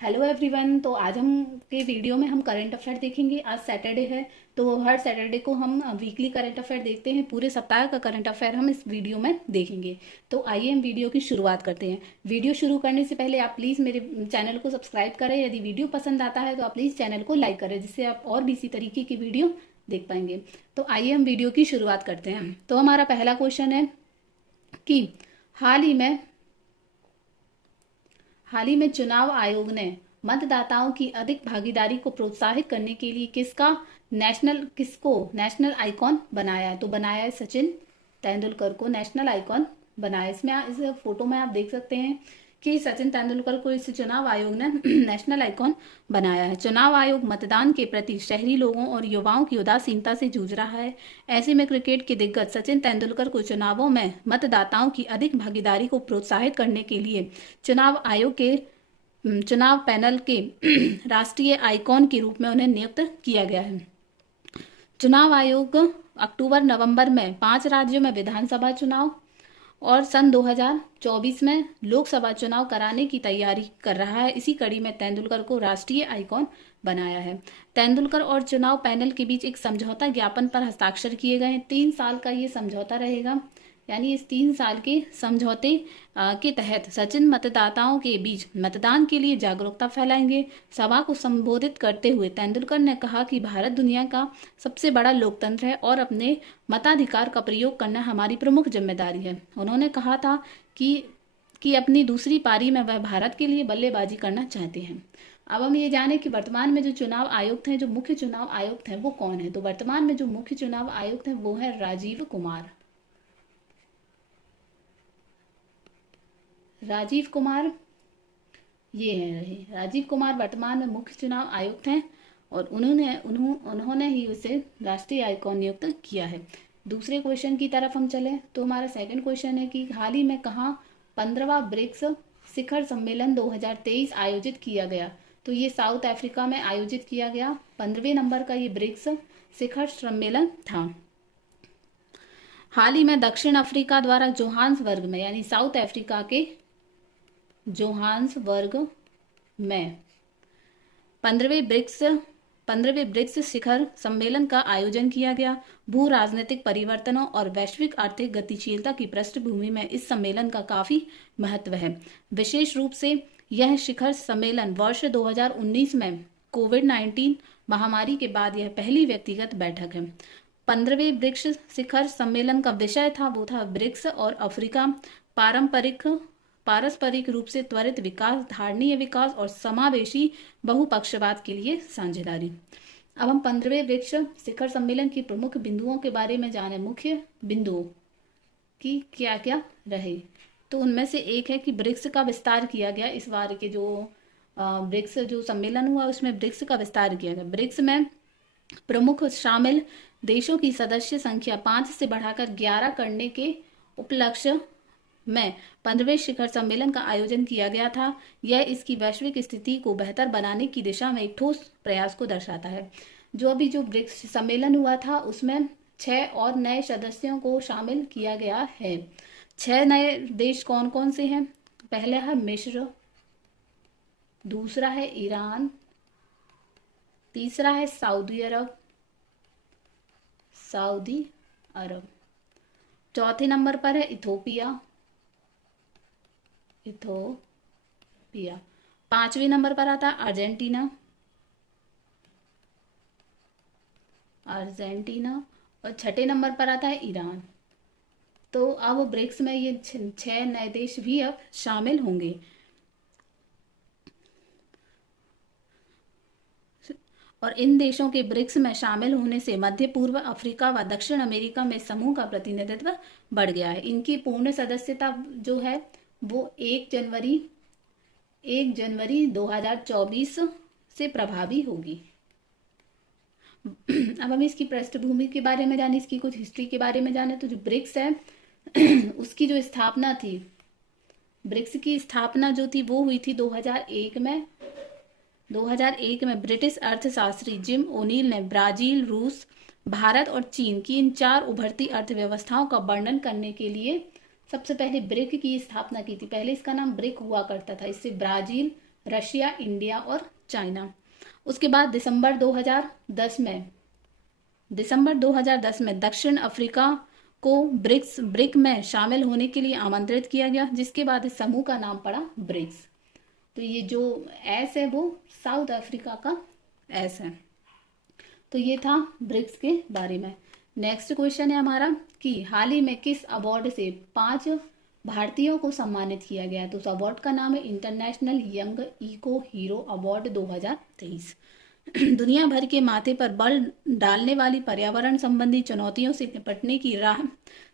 Hello everyone. तो आज हम के वीडियो में हम करंट अफेयर देखेंगे। आज सैटरडे है तो हर सैटरडे को हम वीकली करंट अफेयर देखते हैं। पूरे सप्ताह का करंट अफेयर हम इस वीडियो में देखेंगे। तो आइए हम वीडियो की शुरुआत करते हैं। वीडियो शुरू करने से पहले आप प्लीज़ मेरे चैनल को सब्सक्राइब करें। यदि वीडियो पसंद आता है तो आप प्लीज़ चैनल को लाइक करें, जिससे आप और भी इसी तरीके की वीडियो देख पाएंगे। तो आइए हम वीडियो की शुरुआत करते हैं। तो हमारा पहला क्वेश्चन है कि हाल ही में चुनाव आयोग ने मतदाताओं की अधिक भागीदारी को प्रोत्साहित करने के लिए किसको नेशनल आइकॉन बनाया है। तो बनाया है सचिन तेंदुलकर को नेशनल आइकॉन बनाया। इस फोटो में आप देख सकते हैं कि सचिन तेंदुलकर को इस चुनाव आयोग ने नेशनल आइकॉन बनाया है। चुनाव आयोग मतदान के प्रति शहरी लोगों और युवाओं की उदासीनता से जूझ रहा है। ऐसे में क्रिकेट के दिग्गज सचिन तेंदुलकर को चुनावों में मतदाताओं की अधिक भागीदारी को प्रोत्साहित करने के लिए चुनाव आयोग के चुनाव पैनल के राष्ट्रीय आइकॉन के रूप में उन्हें नियुक्त किया गया है। चुनाव आयोग अक्टूबर नवंबर में 5 राज्यों में विधानसभा चुनाव और सन 2024 में लोकसभा चुनाव कराने की तैयारी कर रहा है। इसी कड़ी में तेंदुलकर को राष्ट्रीय आइकॉन बनाया है। तेंदुलकर और चुनाव पैनल के बीच एक समझौता ज्ञापन पर हस्ताक्षर किए गए हैं। 3 साल का ये समझौता रहेगा। यानी इस 3 साल के समझौते के तहत सचिन मतदाताओं के बीच मतदान के लिए जागरूकता फैलाएंगे। सभा को संबोधित करते हुए तेंदुलकर ने कहा कि भारत दुनिया का सबसे बड़ा लोकतंत्र है और अपने मताधिकार का प्रयोग करना हमारी प्रमुख जिम्मेदारी है। उन्होंने कहा था कि अपनी दूसरी पारी में वह भारत के लिए बल्लेबाजी करना चाहते हैं। अब हम ये जाने कि वर्तमान में जो चुनाव आयुक्त हैं, जो मुख्य चुनाव आयुक्त हैं, वो कौन है। तो वर्तमान में जो मुख्य चुनाव आयुक्त हैं वो है राजीव कुमार। राजीव कुमार ये है राजीव कुमार वर्तमान में मुख्य चुनाव आयुक्त हैं और उन्होंने ही उसे राष्ट्रीय आइकॉन नियुक्त किया है। दूसरे क्वेश्चन की तरफ हम चलें तो हमारा सेकंड क्वेश्चन है कि हाल ही में कहाँ 15वां ब्रिक्स शिखर सम्मेलन 2023 आयोजित किया गया। तो ये साउथ अफ्रीका में आयोजित किया गया। 15वें नंबर का ये ब्रिक्स शिखर सम्मेलन था। हाल ही में दक्षिण अफ्रीका द्वारा जोहान्सबर्ग में यानी साउथ अफ्रीका के जोहान्सबर्ग में 15वें ब्रिक्स शिखर सम्मेलन का आयोजन किया गया। भू राजनीतिक परिवर्तनों और वैश्विक आर्थिक गतिशीलता की पृष्ठभूमि में इस सम्मेलन का काफी महत्व है। विशेष रूप से यह शिखर सम्मेलन वर्ष 2019 में कोविड-19 महामारी के बाद यह पहली व्यक्तिगत बैठक है। 15वें ब्रिक्स शिखर सम्मेलन का विषय था ब्रिक्स और अफ्रीका पारस्परिक रूप से त्वरित विकास, धारणीय विकास और समावेशी बहुपक्षवाद के लिए साझेदारी। अब हम 15वें ब्रिक्स शिखर सम्मेलन की प्रमुख बिंदुओं के बारे में जाने। मुख्य बिंदुओं की क्या क्या रहे। तो उनमें से एक है कि ब्रिक्स का विस्तार किया गया। इस बार के जो ब्रिक्स जो सम्मेलन हुआ उसमें ब्रिक्स का विस्तार किया गया। ब्रिक्स में प्रमुख शामिल देशों की सदस्य संख्या 5 से बढ़ाकर 11 करने के उपलक्ष्य में 15वें शिखर सम्मेलन का आयोजन किया गया था। यह इसकी वैश्विक स्थिति को बेहतर बनाने की दिशा में एक ठोस प्रयास को दर्शाता है। जो ब्रिक्स सम्मेलन हुआ था उसमें 6 और नए सदस्यों को शामिल किया गया है। 6 नए देश कौन कौन से हैं। पहला है मिस्र, दूसरा है ईरान, तीसरा है सऊदी अरब, चौथे नंबर पर है इथोपिया, 5वें नंबर पर आता है अर्जेंटीना और 6ठे नंबर पर आता है ईरान। तो अब ब्रिक्स में ये 6 नए देश भी अब शामिल होंगे। और इन देशों के ब्रिक्स में शामिल होने से मध्य पूर्व अफ्रीका व दक्षिण अमेरिका में समूह का प्रतिनिधित्व बढ़ गया है। इनकी पूर्ण सदस्यता जो है वो 1 जनवरी 2024 से प्रभावी होगी। अब हम इसकी पृष्ठभूमि के बारे में जाने, इसकी कुछ हिस्ट्री के बारे में जाने। तो जो ब्रिक्स है उसकी जो स्थापना थी, ब्रिक्स की स्थापना जो थी वो हुई थी 2001 में ब्रिटिश अर्थशास्त्री जिम ओनील ने ब्राजील, रूस, भारत और चीन की इन 4 उभरती अर्थव्यवस्थाओं का वर्णन करने के लिए सबसे पहले ब्रिक की स्थापना की थी। पहले इसका नाम ब्रिक हुआ करता था। इससे ब्राजील, रशिया, इंडिया और चाइना। उसके बाद दिसंबर 2010 में दक्षिण अफ्रीका को ब्रिक में शामिल होने के लिए आमंत्रित किया गया, जिसके बाद इस समूह का नाम पड़ा ब्रिक्स। तो ये जो एस है वो साउथ अफ्रीका का एस है। तो ये था ब्रिक्स के बारे में। नेक्स्ट क्वेश्चन है हमारा कि हाल ही में किस अवार्ड से 5 भारतीयों को सम्मानित किया गया है। तो उस अवार्ड का नाम है international young eco hero award 2023। दुनिया भर के माथे पर बल डालने वाली पर्यावरण संबंधी चुनौतियों से निपटने की राह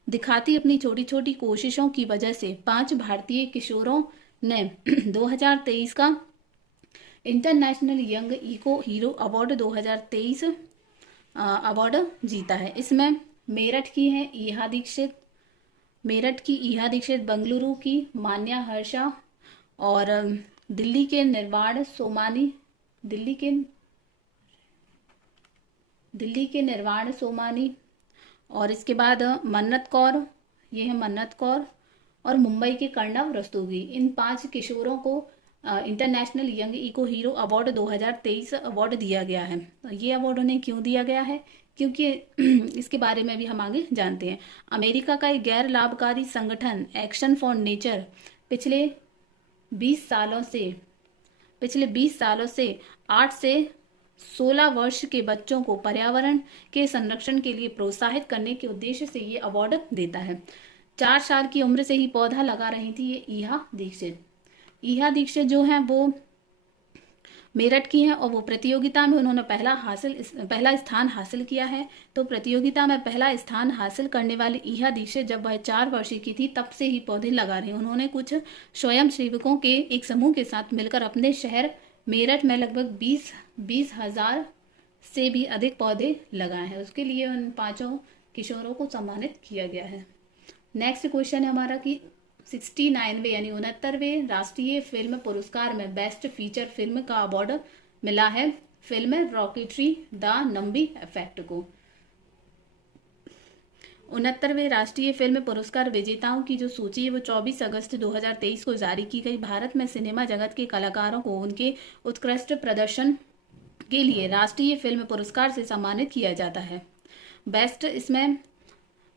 दिखाती अपनी छोटी छोटी कोशिशों की वजह से 5 भारतीय किशोरों ने 2023 का international young eco hero award 2023 award जीता है। इसमें मेरठ की ईहा दीक्षित, बेंगलुरु की मान्या हर्षा और दिल्ली के निर्वाण सोमानी और इसके बाद मन्नत कौर, ये है मन्नत कौर, और मुंबई के कर्णव रस्तोगी। इन 5 किशोरों को international young eco hero award 2023 award दिया गया है। तो ये अवार्ड उन्हें क्यों दिया गया है, क्योंकि इसके बारे में भी हम आगे जानते हैं। अमेरिका का एक गैर लाभकारी संगठन एक्शन फॉर नेचर पिछले 20 सालों से 8 से 16 वर्ष के बच्चों को पर्यावरण के संरक्षण के लिए प्रोत्साहित करने के उद्देश्य से ये अवार्ड देता है। 4 साल की उम्र से ही पौधा लगा रही थी ये ईहा दीक्षित जो है वो मेरठ की हैं और वो प्रतियोगिता में उन्होंने पहला स्थान हासिल किया है। तो प्रतियोगिता में पहला स्थान हासिल करने वाली ईहा दीक्षित जब वह 4 वर्षीय की थी तब से ही पौधे लगा रही। उन्होंने कुछ स्वयं सेवकों के एक समूह के साथ मिलकर अपने शहर मेरठ में लगभग 20,000 से भी अधिक पौधे लगाए हैं। उसके लिए उन 5 किशोरों को सम्मानित किया गया है। नेक्स्ट क्वेश्चन है हमारा कि 69वें यानी 69वें राष्ट्रीय फिल्म पुरस्कार में बेस्ट फीचर फिल्म का अवार्ड मिला है film rocketry the Nambi effect को। 69वें राष्ट्रीय फिल्म पुरस्कार विजेताओं की जो सूची है वो 24 अगस्त 2023 को जारी की गई। भारत में सिनेमा जगत के कलाकारों को उनके उत्कृष्ट प्रदर्शन के लिए राष्ट्रीय फिल्म पुरस्कार से सम्मानित किया जाता है। इसमें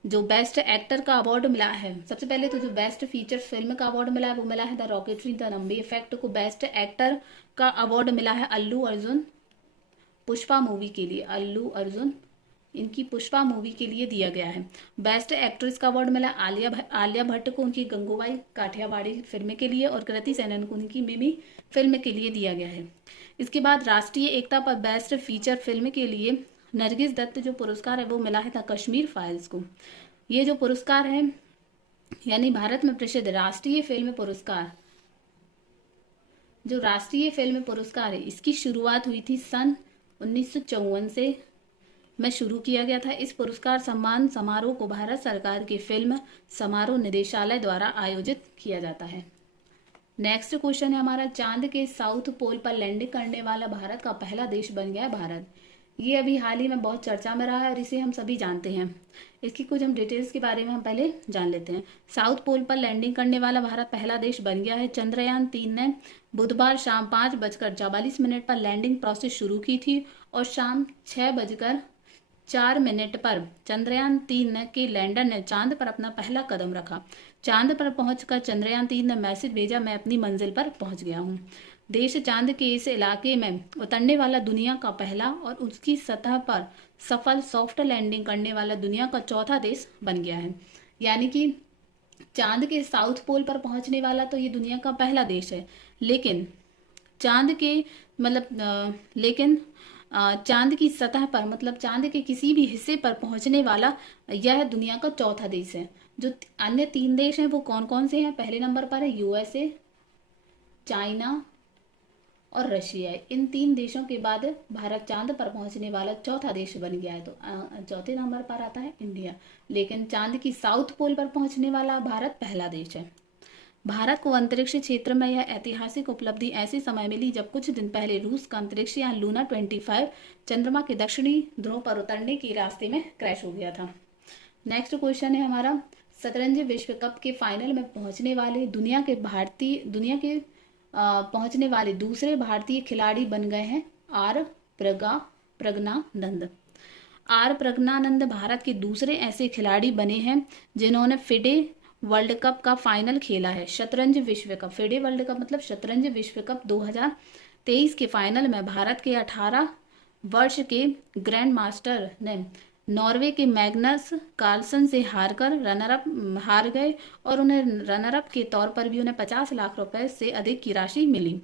जो बेस्ट एक्टर का अवार्ड मिला है, सबसे पहले तो जो बेस्ट फीचर फिल्म का अवार्ड मिला है वो मिला है the rocketry the Nambi effect को। बेस्ट एक्टर का अवार्ड मिला है अल्लू अर्जुन पुष्पा मूवी के लिए। इनकी पुष्पा मूवी के लिए दिया गया है। बेस्ट एक्ट्रेस का अवार्ड मिला आलिया भट्ट को उनकी गंगूबाई काठियावाड़ी फिल्म के लिए और कृति सेनन को उनकी मिमी फिल्म के लिए दिया गया है। इसके बाद राष्ट्रीय एकता पर बेस्ट फीचर फिल्म के लिए नरगिस दत्त जो पुरस्कार है वो मिला है द कश्मीर फाइल्स को। ये जो पुरस्कार है यानी भारत में प्रसिद्ध राष्ट्रीय फिल्म पुरस्कार है, इसकी शुरुआत हुई थी सन 1954 से में शुरू किया गया था। इस पुरस्कार सम्मान समारोह को भारत सरकार के फिल्म समारोह निदेशालय द्वारा आयोजित किया जाता है। नेक्स्ट क्वेश्चन है हमारा चांद के साउथ पोल पर लैंडिंग करने वाला भारत का पहला देश बन गया है भारत। ये अभी हाल ही में बहुत चर्चा में रहा है और इसे हम सभी जानते हैं। इसकी कुछ हम डिटेल्स के बारे में हम पहले जान लेते हैं। साउथ पोल पर लैंडिंग करने वाला भारत पहला देश बन गया है। चंद्रयान 3 ने बुधवार शाम 5:44 पर लैंडिंग प्रोसेस शुरू की थी और शाम 6:04 पर चंद्रयान 3 के लैंडर ने चांद पर अपना पहला कदम रखा। चांद पर पहुंचकर चंद्रयान 3 ने मैसेज भेजा, मैं अपनी मंजिल पर पहुंच गया हूं। देश चांद के इस इलाके में उतरने वाला दुनिया का पहला और उसकी सतह पर सफल सॉफ्ट लैंडिंग करने वाला दुनिया का चौथा देश बन गया है। यानी कि चांद के साउथ पोल पर पहुंचने वाला तो ये दुनिया का पहला देश है, लेकिन चांद की सतह पर मतलब चांद के किसी भी हिस्से पर पहुंचने वाला यह दुनिया का चौथा देश है। जो अन्य 3 देश हैं वो कौन कौन से हैं? पहले नंबर पर है यूएसए, चाइना और रशिया। इन 3 देशों के बाद भारत चांद पर पहुंचने वाला चौथा देश बन गया है। तो चौथे नंबर पर आता है इंडिया, लेकिन चांद की साउथ पोल पर पहुंचने वाला भारत पहला देश है। भारत को अंतरिक्ष क्षेत्र में यह ऐतिहासिक उपलब्धि ऐसे समय मिली जब कुछ दिन पहले रूस का अंतरिक्ष यान लूना 25 चंद्रमा के दक्षिणी ध्रुव पर उतरने के रास्ते में क्रैश हो गया था। नेक्स्ट क्वेश्चन है हमारा शतरंज विश्व कप के फाइनल में पहुंचने वाले दुनिया के पहुंचने वाले दूसरे भारतीय खिलाड़ी बन गए हैं प्रज्ञानंद। आर प्रज्ञानंद भारत के दूसरे ऐसे खिलाड़ी बने हैं जिन्होंने फिडे वर्ल्ड कप का फाइनल खेला है। शतरंज विश्व कप, फिडे वर्ल्ड कप मतलब शतरंज विश्व कप 2023 के फाइनल में भारत के 18 वर्ष के ग्रैंड मास्टर ने नॉर्वे के मैग्नस कार्लसन से हार गए और उन्हें रनर अप के तौर पर भी उन्हें 50 लाख रुपए से अधिक की राशि मिली।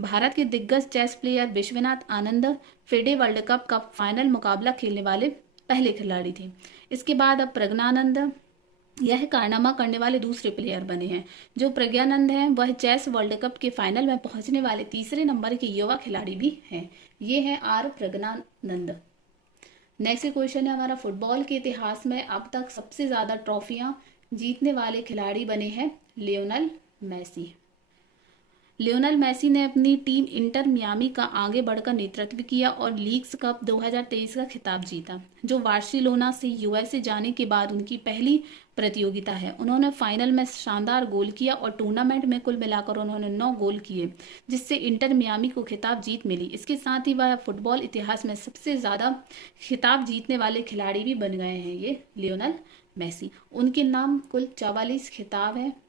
भारत के दिग्गज chess player Vishwanath Anand FIDE world cup का फाइनल मुकाबला खेलने वाले पहले खिलाड़ी थे। इसके बाद अब प्रज्ञानंद यह कारनामा करने वाले दूसरे प्लेयर बने हैं। जो प्रज्ञानंद हैं वह चेस वर्ल्ड कप के फाइनल में पहुंचने वाले तीसरे नंबर के युवा खिलाड़ी भी हैं। ये है आर प्रज्ञानंद। नेक्स्ट क्वेश्चन है हमारा, फुटबॉल के इतिहास में अब तक सबसे ज्यादा ट्रॉफियां जीतने वाले खिलाड़ी बने हैं लियोनेल मेसी। लियोनेल मेसी ने अपनी टीम इंटर मियामी का आगे बढ़कर नेतृत्व किया और लीग्स कप 2023 का खिताब जीता, जो बार्सिलोना से यूएसए जाने के बाद उनकी पहली प्रतियोगिता है। उन्होंने फाइनल में शानदार गोल किया और टूर्नामेंट में कुल मिलाकर उन्होंने 9 गोल किए, जिससे इंटर मियामी को खिताब जीत मिली। इसके साथ ही वह फुटबॉल इतिहास में सबसे ज्यादा खिताब जीतने वाले खिलाड़ी भी बन गए हैं, ये लियोनेल मेसी। उनके नाम कुल 44 खिताब है,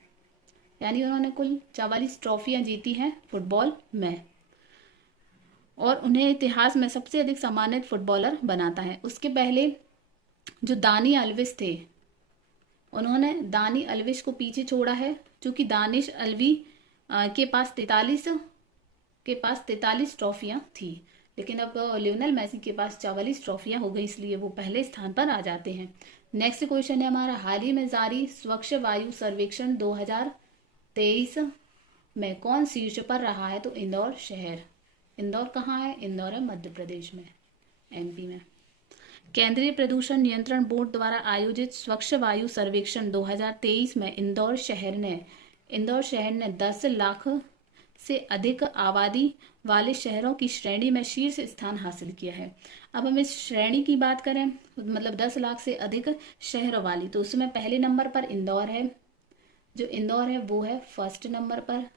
यानी उन्होंने कुल 44 ट्रॉफियां जीती हैं फुटबॉल में, और उन्हें इतिहास में सबसे अधिक सम्मानित फुटबॉलर बनाता है। उसके पहले जो दानी अल्विस थे, उन्होंने दानी अल्विस को पीछे छोड़ा है, क्योंकि दानिश अल्वी के पास 43 ट्रॉफियां थी, लेकिन अब लियोनेल मेसी के पास 44 ट्रॉफियां हो गई, इसलिए वो पहले स्थान पर आ जाते हैं। नेक्स्ट क्वेश्चन है हमारा, हाल ही में जारी स्वच्छ वायु सर्वेक्षण 2023 में कौन शीर्ष पर रहा है? तो इंदौर शहर। इंदौर कहाँ है? इंदौर है मध्य प्रदेश में, एमपी में। केंद्रीय प्रदूषण नियंत्रण बोर्ड द्वारा आयोजित स्वच्छ वायु सर्वेक्षण 2023 में इंदौर शहर ने 10 लाख से अधिक आबादी वाले शहरों की श्रेणी में शीर्ष स्थान हासिल किया है। अब हम इस श्रेणी की बात करें, मतलब 10 लाख से अधिक शहरों वाली, तो उसमें पहले नंबर पर इंदौर है। जो इंदौर है वो है फर्स्ट नंबर पर।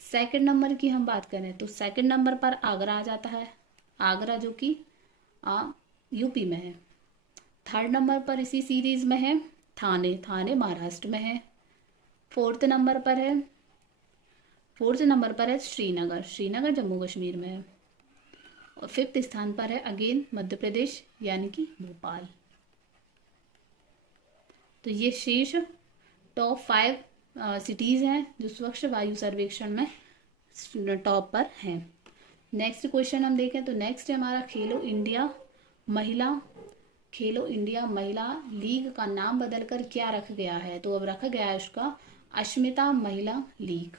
सेकंड नंबर की हम बात करें तो सेकंड नंबर पर आगरा आ जाता है, आगरा जो कि यूपी में है। थर्ड नंबर पर इसी सीरीज में है थाने महाराष्ट्र में है। फोर्थ नंबर पर है श्रीनगर जम्मू कश्मीर में है। और फिफ्थ स्थान पर है अगेन मध्य प्रदेश, यानी कि भोपाल। तो ये शीर्ष टॉप 5 सिटीज हैं जो स्वच्छ वायु सर्वेक्षण में टॉप पर हैं। नेक्स्ट क्वेश्चन हम देखें तो नेक्स्ट है हमारा, खेलो इंडिया महिला लीग का नाम बदलकर क्या रखा गया है? तो अब रखा गया है उसका अस्मिता महिला लीग।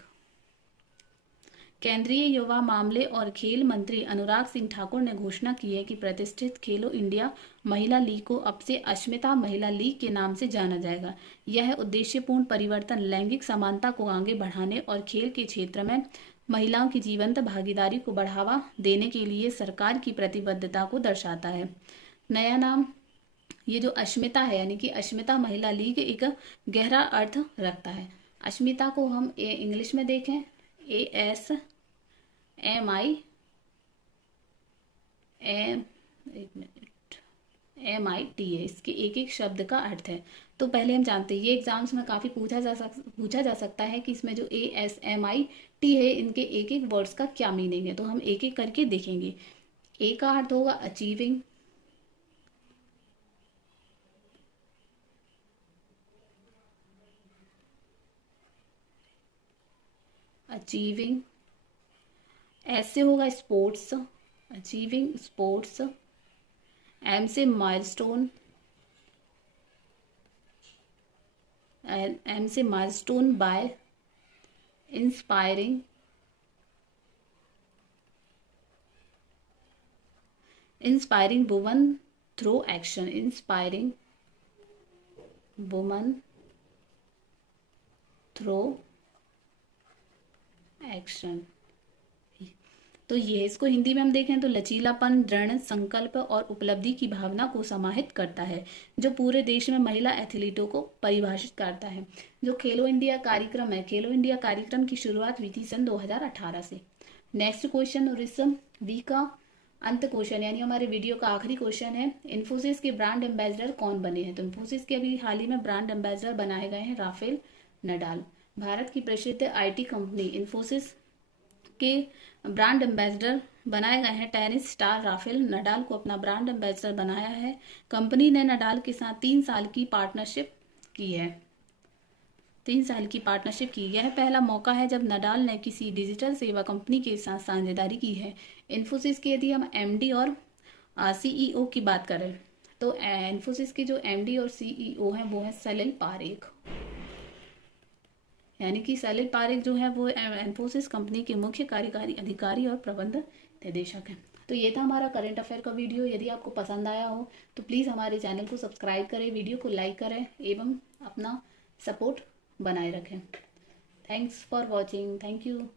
केंद्रीय युवा मामले और खेल मंत्री अनुराग सिंह ठाकुर ने घोषणा की है कि प्रतिष्ठित खेलो इंडिया महिला लीग को अब से अस्मिता महिला लीग के नाम से जाना जाएगा। यह उद्देश्यपूर्ण परिवर्तन लैंगिक समानता को आगे बढ़ाने और खेल के क्षेत्र में महिलाओं की जीवंत भागीदारी को बढ़ावा देने के लिए सरकार की प्रतिबद्धता को दर्शाता है। नया नाम ये जो अस्मिता है, यानी कि अस्मिता महिला लीग, एक गहरा अर्थ रखता है। अस्मिता को हम इंग्लिश में देखें, ASMIT है, इसके एक एक शब्द का अर्थ है। तो पहले हम जानते हैं, ये एग्जाम्स में काफी पूछा जा सकता है कि इसमें जो ASMIT है, इनके एक एक वर्ड्स का क्या मीनिंग है। तो हम एक एक करके देखेंगे। ए का अर्थ होगा अचीविंग, ऐसे होगा स्पोर्ट्स, अचीविंग स्पोर्ट्स। एम से milestone, by inspiring women through action, inspiring women through action. तो ये इसको हिंदी में हम देखें तो लचीलापन, दृढ़ संकल्प और उपलब्धि की भावना को समाहित करता है, जो पूरे देश में महिला एथलीटों को परिभाषित करता है। जो खेलो इंडिया कार्यक्रम है, खेलो इंडिया कार्यक्रम की शुरुआत हुई थी सन 2018 से। नेक्स्ट क्वेश्चन और इस वीक का अंत क्वेश्चन यानी हमारे वीडियो का आखिरी क्वेश्चन है, इन्फोसिस के ब्रांड एम्बेसडर कौन बने हैं? तो इन्फोसिस के अभी हाल ही में ब्रांड एम्बेसडर बनाए गए हैं राफेल नडाल। भारत की प्रसिद्ध आईटी कंपनी इन्फोसिस के ब्रांड एम्बेसडर बनाए गए हैं टेनिस स्टार राफेल नडाल को अपना ब्रांड एम्बेसडर बनाया है। कंपनी ने नडाल के साथ 3 साल की पार्टनरशिप की है। 3 साल की पार्टनरशिप की। यह पहला मौका है जब नडाल ने किसी डिजिटल सेवा कंपनी के साथ साझेदारी की है। इन्फोसिस के यदि हम एमडी और सीईओ की बात करें तो इन्फोसिस के जो एमडी और सीईओ हैं वो है सलिल पारेख, यानी कि सलिल पारेख जो है वो इन्फोसिस कंपनी के मुख्य कार्यकारी अधिकारी और प्रबंध निदेशक हैं। तो ये था हमारा करंट अफेयर का वीडियो। यदि आपको पसंद आया हो तो प्लीज़ हमारे चैनल को सब्सक्राइब करें, वीडियो को लाइक करें एवं अपना सपोर्ट बनाए रखें। Thanks for watching. Thank you.